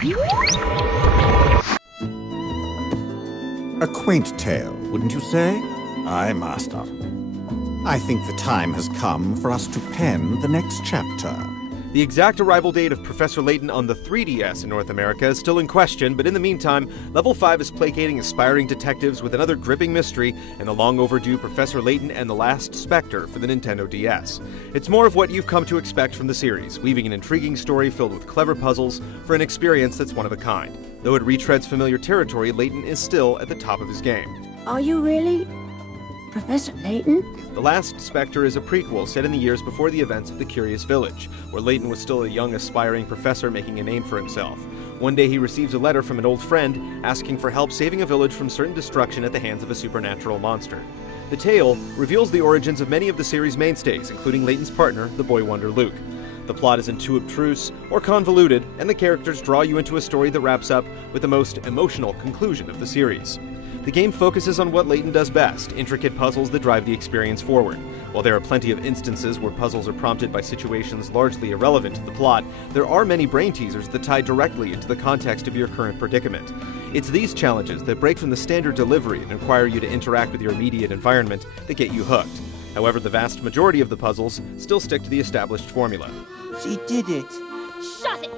A quaint tale, wouldn't you say? Aye, Master. I think the time has come for us to pen the next chapter. The exact arrival date of Professor Layton on the 3DS in North America is still in question, but in the meantime, Level 5 is placating aspiring detectives with another gripping mystery in the long overdue Professor Layton and the Last Specter for the Nintendo DS. It's more of what you've come to expect from the series, weaving an intriguing story filled with clever puzzles for an experience that's one of a kind. Though it retreads familiar territory, Layton is still at the top of his game. Are you really Professor Layton? The Last Specter is a prequel set in the years before the events of the Curious Village, where Layton was still a young aspiring professor making a name for himself. One day he receives a letter from an old friend asking for help saving a village from certain destruction at the hands of a supernatural monster. The tale reveals the origins of many of the series' mainstays, including Layton's partner, the boy wonder Luke. The plot isn't too obtruse or convoluted, and the characters draw you into a story that wraps up with the most emotional conclusion of the series. The game focuses on what Layton does best, intricate puzzles that drive the experience forward. While there are plenty of instances where puzzles are prompted by situations largely irrelevant to the plot, there are many brain teasers that tie directly into the context of your current predicament. It's these challenges that break from the standard delivery and require you to interact with your immediate environment that get you hooked. However, the vast majority of the puzzles still stick to the established formula. She did it. Shut it!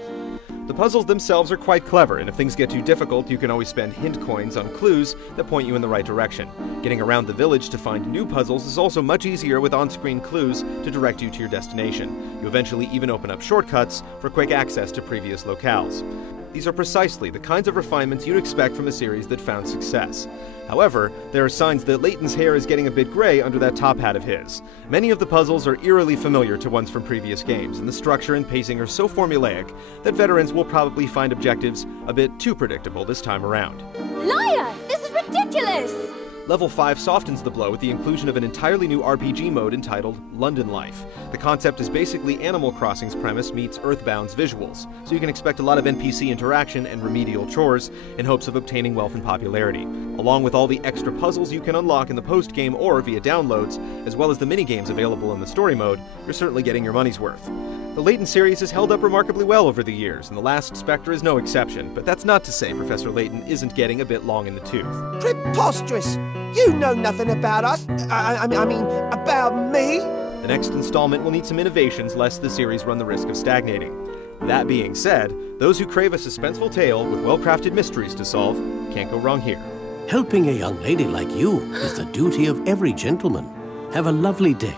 The puzzles themselves are quite clever, and if things get too difficult, you can always spend hint coins on clues that point you in the right direction. Getting around the village to find new puzzles is also much easier with on-screen clues to direct you to your destination. You eventually even open up shortcuts for quick access to previous locales. These are precisely the kinds of refinements you'd expect from a series that found success. However, there are signs that Layton's hair is getting a bit gray under that top hat of his. Many of the puzzles are eerily familiar to ones from previous games, and the structure and pacing are so formulaic that veterans will probably find objectives a bit too predictable this time around. Liar! This is ridiculous! Level 5 softens the blow with the inclusion of an entirely new RPG mode entitled London Life. The concept is basically Animal Crossing's premise meets Earthbound's visuals, so you can expect a lot of NPC interaction and remedial chores in hopes of obtaining wealth and popularity. Along with all the extra puzzles you can unlock in the post-game or via downloads, as well as the mini-games available in the story mode, you're certainly getting your money's worth. The Layton series has held up remarkably well over the years, and The Last Spectre is no exception, but that's not to say Professor Layton isn't getting a bit long in the tooth. Preposterous! You know nothing about us. I mean, about me. The next installment will need some innovations lest the series run the risk of stagnating. That being said, those who crave a suspenseful tale with well-crafted mysteries to solve can't go wrong here. Helping a young lady like you is the duty of every gentleman. Have a lovely day.